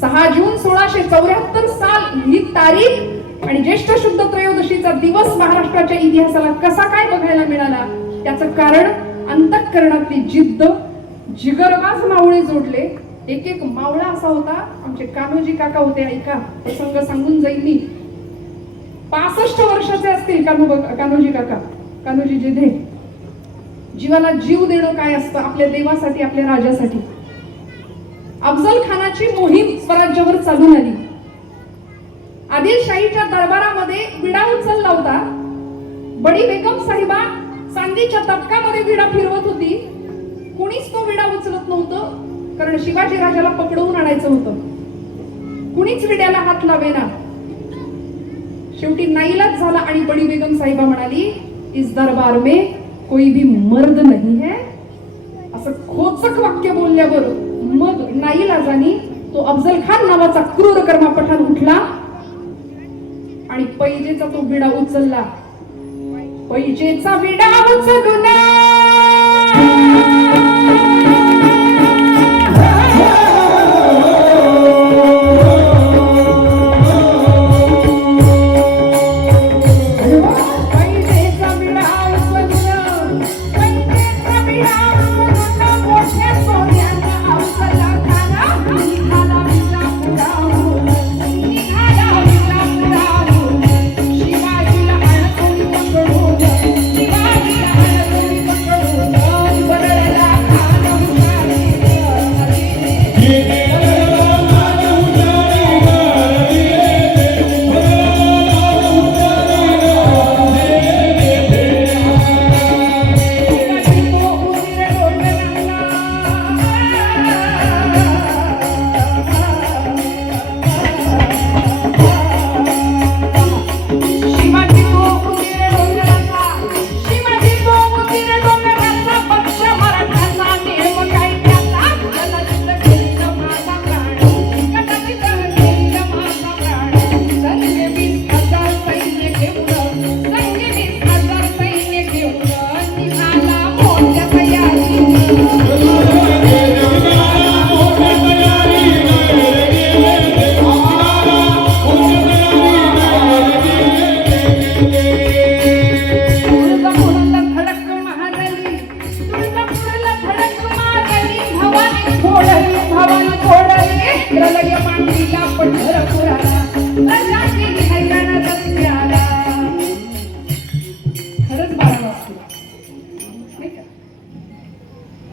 6 जून 1674 साल ही तारीख आणि ज्येष्ठ शुद्ध त्रयोदशीचा दिवस महाराष्ट्राच्या इतिहासाला कसा काय बघायला मिळाला? त्याचं कारण अंतःकरणातली जिद्द, जिगरबाज मावळे जोडले. एक मावळा असा होता, आमचे कान्होजी काका होते. ऐका, प्रसंग सांगून जाईल मी. 65 वर्षाचे असतील कान्होजी काका, कान्होजी जेधे. जीवाला जीव देणं काय असतं आपल्या देवासाठी, आपल्या राजासाठी. अफजल खानाची मोहीम स्वराज्यावर चालून आली. आदिलशाहीच्या दरबारामध्ये विडा उचलला होता. बडी बेगम साहिबा चांदीच्या तबकामध्ये विडा फिरवत होती. कुणीच तो विडा उचलत नव्हतं, कारण शिवाजी राजाला पकडवून आणायचं होतं. कुणीच विड्याला हात लावेना. शेवटी नाईलाज झाला आणि बडी बेगम साहिबा म्हणाली, इस दरबार में कोई भी मर्द नहीं है. असं खोचक वाक्य बोलल्यावर मग नाईलाजानी तो अफजल खान नावाचा क्रूर कर्मा पठाण उठला आणि पैजेचा तो विडा उचलला. पैजेचा विडा उचलून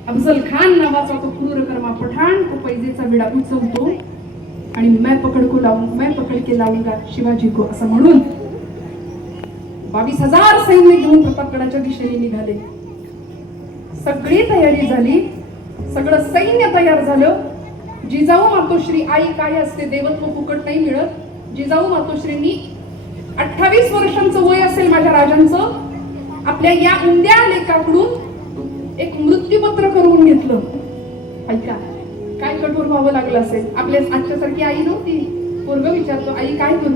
अफजल खान नावाचा तो क्रूर कर्मा पठाण तो पैजेचा विडा उचलतो आणि मैं पकड के लावूंगा शिवाजी को असं म्हणून 22,000 सैन्य घेऊन प्रतापगडाच्या दिशेने निघाले. सगळी तयारी झाली, सगळं सैन्य तयार झालं. जिजाऊ मातोश्री, आई काय असते, देवत्व फुकट नाही मिळत. जिजाऊ मातोश्रींनी 28 वर्षांचं वय असेल माझ्या राजांचं, आपल्या या उंद्या लेकाकडून एक मृत्यूपत्र करून घेतलं. ऐका, काय कठोर व्हावं लागलं असेल. आपल्या आजच्यासारखी आई नव्हती. पोरगं विचारतो, आई काय करू?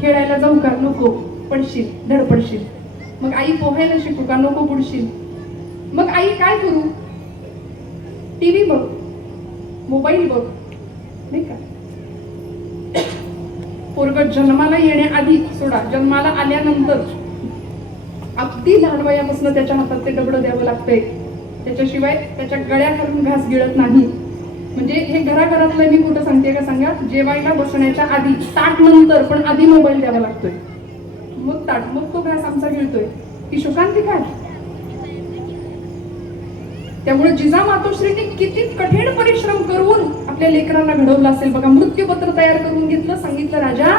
खेळायला जाऊ का? नको, पडशील, धडपडशील. मग आई पोहायला शिकू का? नको, बुडशील. मग आई काय करू? टीव्ही बघ, मोबाईल बघ, नाही का? पोरगं जन्माला येण्याआधी सोडा, जन्माला आल्यानंतर अगदी लहान वयापासून त्याच्या हातात ते डबडं द्यावं लागतंय. त्याच्याशिवाय त्याच्या गळ्याखालून घास गिळत नाही. म्हणजे हे घराघरातलं मी कुठं सांगते का सांगा, जेवायला बसण्याच्या आधी, ताट नंतर, पण आधी मोबाईल द्यावा लागतोय. मग ताट, मग तो घास आमचा गिळतोय. ही शोकांती काय? त्यामुळे जिजा मातोश्रींनी किती कठीण परिश्रम करून आपल्या लेकरांना घडवलं असेल बघा. मृत्यूपत्र तयार करून घेतलं. सांगितलं, राजा,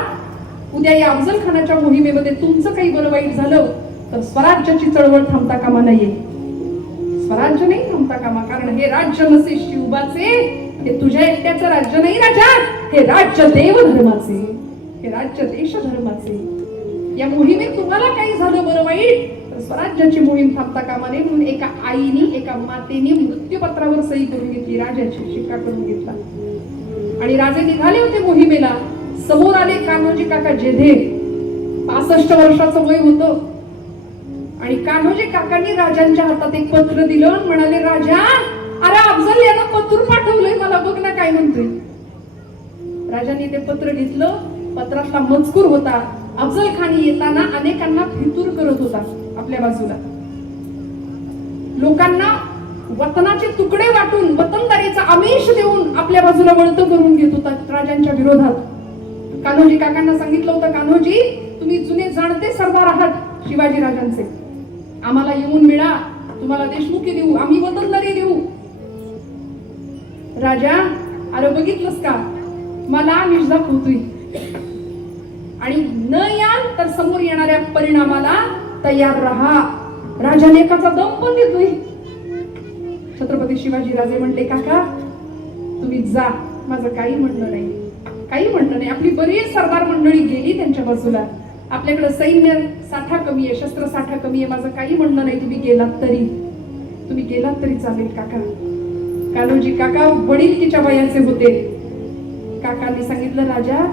उद्या या अफजल खानाच्या मोहिमेमध्ये तुमचं काही बरं वाईट झालं तर स्वराज्याची चळवळ थांबता कामा नये. स्वराज्य नाही थांबता कामा, कारण हे राज्य नसे शिवबाचे, हे तुझ्या एकट्याचं राज्य नाही राजा, हे राज्य देव धर्माचे, हे राज्य देश धर्माचे. या मोहिमेत तुम्हाला काही झालं बरं वाईट तर स्वराज्याची मोहीम थांबता कामा नये. म्हणून एका आईनी, एका मातेने मृत्यूपत्रावर सही करून घेतली, राजाची शिक्का करून घेतला. आणि राजे निघाले होते मोहिमेला. समोर आले कान्होजी काका जेधे. 65 वर्षाचं वय होतं. आणि कान्होजी काकांनी राजांच्या हातात एक पत्र दिलं आणि म्हणाले, राजा, अरे अफजल यानं पत्र पाठवलंय मला, बघ ना काय म्हणतोय. राजांनी ते पत्र घेतलं. पत्रातला मजकूर होता, अफजल खान येताना अनेकांना फितूर करत होता आपल्या बाजूला. लोकांना वतनाचे तुकडे वाटून वतनदारीचा आमिष देऊन आपल्या बाजूला वळतं करून घेत होता राजांच्या विरोधात. कान्होजी काकांना सांगितलं होतं, कान्होजी तुम्ही जुने जाणते सरदार आहात शिवाजी राजांचे, आम्हाला येऊन मिळा, तुम्हाला देशमुखी देऊ, आम्ही वतनदारी देऊ. राजा, अरे बघितलंस का, मला आमिष दाखवतोय आणि न याल तर समोर येणाऱ्या परिणामाला तयार राहा. राजा लेखाचा दम पण देतोय. छत्रपती शिवाजी राजे म्हणले, काका तुम्ही जा, माझं काही म्हणणं नाही, काही म्हणणं नाही. आपली बरीच सरदार मंडळी गेली त्यांच्या बाजूला, आपल्याकडे सैन्य साठा कमी आहे, शस्त्र साठा कमी आहे, माझं काही म्हणणं नाही. तुम्ही गेलात तरी चालेल काका. कान्होजी काका वडिलकीच्या वयाचे होते. काकांनी सांगितलं, राजा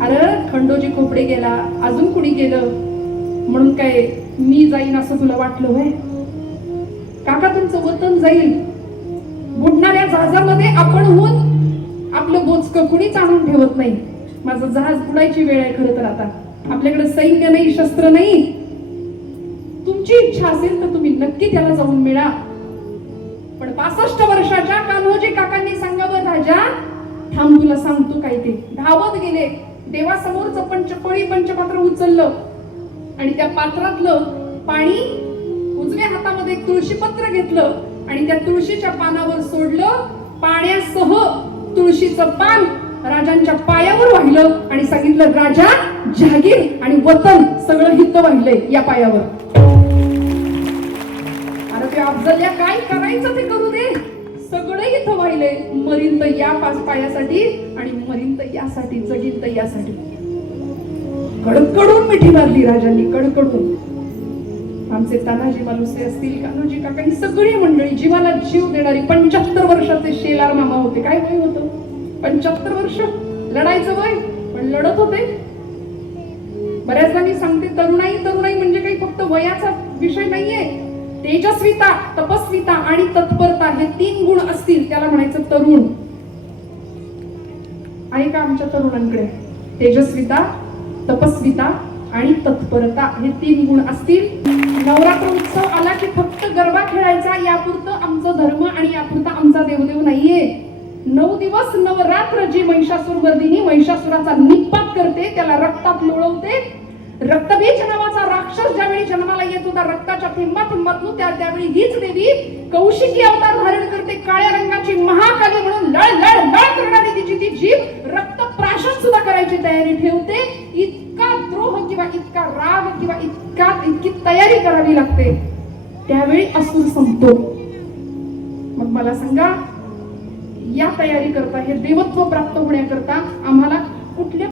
अरे खंडोजी खोपडे गेला, अजून कुणी गेलं म्हणून काय मी जाईन असं तुला वाटलं होय? काका तुमचं वतन जाईल. बुडणाऱ्या जहाजामध्ये आपण होऊन आपलं बोचकं कुणीच आणून ठेवत नाही. माझं जहाज बुडायची वेळ आहे खरं तर आता. आपल्याकडे सैन्य नाही, शस्त्र नाही. तुमची इच्छा असेल तर तुम्ही नक्की त्याला जाऊन मिळा. पण 65 वर्षाच्या कान्होजी काकांनी सांगावं, राजा थांब, तुला सांगतो काय ते. धावत गेले, देवासमोरचं पंचपात्र उचललं आणि त्या पात्रातलं पाणी उजव्या हातामध्ये एक तुळशीपत्र घेतलं आणि त्या तुळशीच्या पानावर सोडलं. पाण्यासह तुळशीचं पान राजांच्या पायावर वाहिलं आणि सांगितलं, राजा जहागीर आणि वतन सगळं हित वाहिलंय या पायावर. अरे ते अफजल्या काय करायचं ते करू दे, सगळं इथं वाहिलंय. मरीन तर या पायासाठी आणि मरीन तर यासाठी, जगीन तर यासाठी. कडकडून मिठी मारली राजांनी, कडकडून. आमचे तानाजी मालुसरे असतील, कान्होजी काका, ही सगळी मंडळी जीवाला जीव देणारी. 75 वर्षाचे शेलार मामा होते. काय वय होतं? 75 वर्ष. लढायचं वय, पण लढत होते. बऱ्याचदा मी सांगते, तरुणाई म्हणजे काही फक्त वयाचा विषय नाहीये. तेजस्विता, तपस्विता आणि तत्परता हे 3 गुण असतील त्याला म्हणायचं तरुण. आहे का आमच्या तरुणांकडे? तेजस्विता, तपस्विता आणि तत्परता हे 3 गुण असतील. नवरात्र उत्सव आला की फक्त गरबा खेळायचा यापुरतं आमचा धर्म आणि यापुरता आमचा देवदेव नाहीये. 9 दिवस नवरात्र जी महिषासूर वर्धिनी महिषासुराचा निपात करते, त्याला रक्तात लोळवते. रक्तबीज नावाचा राक्षस ज्यावेळी जन्माला येत होता, रक्ताच्या थेंबातून त्यावेळी हीच देवी कौशिकी अवतार धारण करते. काळ्या रंगाची महाकाली म्हणून लळ लळ लळ करणारी तिची ती जीभ रक्त प्राशन सुद्धा करायची तयारी ठेवते. इतका द्रोह किंवा इतका राग किंवा इतकी तयारी करावी लागते. त्यावेळी असुर संपतो. मग मला सांगा, या तयारी करता, हे देवत्व प्राप्त होण्याकरता आम्हाला कुठल्या